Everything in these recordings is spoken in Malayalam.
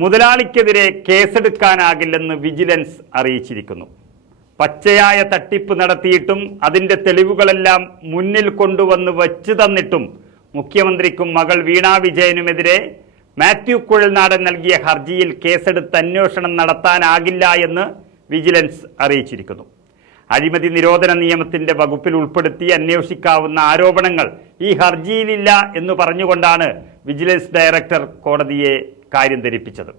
മുതലാളിക്കെതിരെ കേസെടുക്കാനാകില്ലെന്ന് വിജിലൻസ് അറിയിച്ചിരിക്കുന്നു. പച്ചയായ തട്ടിപ്പ് നടത്തിയിട്ടും അതിൻ്റെ തെളിവുകളെല്ലാം മുന്നിൽ കൊണ്ടുവന്ന് വച്ചു തന്നിട്ടും മുഖ്യമന്ത്രിക്കും മകൾ വീണ വിജയനുമെതിരെ മാത്യു കുഴൽനാടൻ നൽകിയ ഹർജിയിൽ കേസെടുത്ത് അന്വേഷണം നടത്താനാകില്ല എന്ന് വിജിലൻസ് അറിയിച്ചിരിക്കുന്നു. അഴിമതി നിരോധന നിയമത്തിന്റെ വകുപ്പിൽ ഉൾപ്പെടുത്തി അന്വേഷിക്കാവുന്ന ആരോപണങ്ങൾ ഈ ഹർജിയിലില്ല എന്ന് പറഞ്ഞുകൊണ്ടാണ് വിജിലൻസ് ഡയറക്ടർ കോടതിയെ കാര്യം ധരിപ്പിച്ചത്.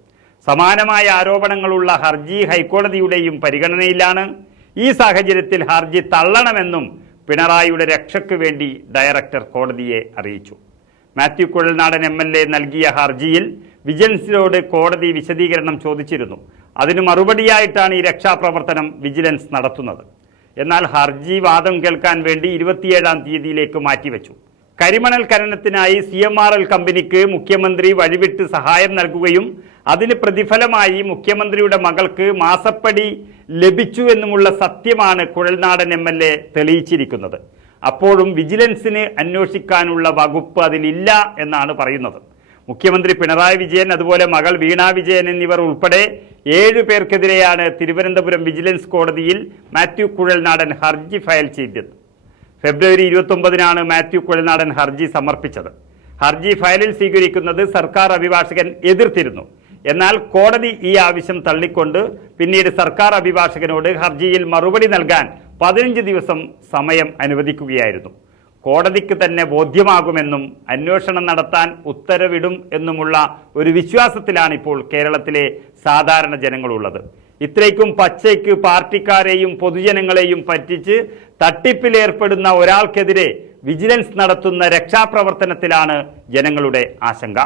സമാനമായ ആരോപണങ്ങളുള്ള ഹർജി ഹൈക്കോടതിയുടെയും പരിഗണനയിലാണ്. ഈ സാഹചര്യത്തിൽ ഹർജി തള്ളണമെന്നും പിണറായിയുടെ രക്ഷയ്ക്ക് വേണ്ടി ഡയറക്ടർ കോടതിയെ അറിയിച്ചു. മാത്യു കുഴൽനാടൻ MLA നൽകിയ ഹർജിയിൽ വിജിലൻസിനോട് കോടതി വിശദീകരണം ചോദിച്ചിരുന്നു. അതിന് മറുപടിയായിട്ടാണ് ഈ രക്ഷാപ്രവർത്തനം വിജിലൻസ് നടത്തുന്നത്. എന്നാൽ ഹർജി വാദം കേൾക്കാൻ വേണ്ടി 27-ാം തീയതിയിലേക്ക് മാറ്റിവെച്ചു. കരിമണൽ ഖനനത്തിനായി CMRL കമ്പനിക്ക് മുഖ്യമന്ത്രി വഴിവിട്ട് സഹായം നൽകുകയും അതിന് പ്രതിഫലമായി മുഖ്യമന്ത്രിയുടെ മകൾക്ക് മാസപ്പടി ലഭിച്ചു എന്നുമുള്ള സത്യമാണ് കുഴൽനാടൻ MLA തെളിയിച്ചിരിക്കുന്നത്. അപ്പോഴും വിജിലൻസിന് അന്വേഷിക്കാനുള്ള വകുപ്പ് അതിലില്ല എന്നാണ് പറയുന്നത്. മുഖ്യമന്ത്രി പിണറായി വിജയൻ, അതുപോലെ മകൾ വീണ വിജയൻ എന്നിവർ ഉൾപ്പെടെ 7 പേർക്കെതിരെയാണ് തിരുവനന്തപുരം വിജിലൻസ് കോടതിയിൽ മാത്യു കുഴൽനാടൻ ഹർജി ഫയൽ ചെയ്തത്. ഫെബ്രുവരി 29-നാണ് മാത്യു കുഴൽനാടൻ ഹർജി സമർപ്പിച്ചത്. ഹർജി ഫയലിൽ സ്വീകരിക്കുന്നത് സർക്കാർ അഭിഭാഷകൻ എതിർത്തിരുന്നു. എന്നാൽ കോടതി ഈ ആവശ്യം തള്ളിക്കൊണ്ട് പിന്നീട് സർക്കാർ അഭിഭാഷകനോട് ഹർജിയിൽ മറുപടി നൽകാൻ 15 ദിവസം സമയം അനുവദിക്കുകയായിരുന്നു. കോടതിക്ക് തന്നെ ബോധ്യമാകുമെന്നും അന്വേഷണം നടത്താൻ ഉത്തരവിടും എന്നുമുള്ള ഒരു വിശ്വാസത്തിലാണ് ഇപ്പോൾ കേരളത്തിലെ സാധാരണ ജനങ്ങളുള്ളത്. ഇത്രയ്ക്കും പച്ചയ്ക്ക് പാർട്ടിക്കാരെയും പൊതുജനങ്ങളെയും പറ്റിച്ച് തട്ടിപ്പിലേർപ്പെടുന്ന ഒരാൾക്കെതിരെ വിജിലൻസ് നടത്തുന്ന രക്ഷാപ്രവർത്തനത്തിലാണ് ജനങ്ങളുടെ ആശങ്ക.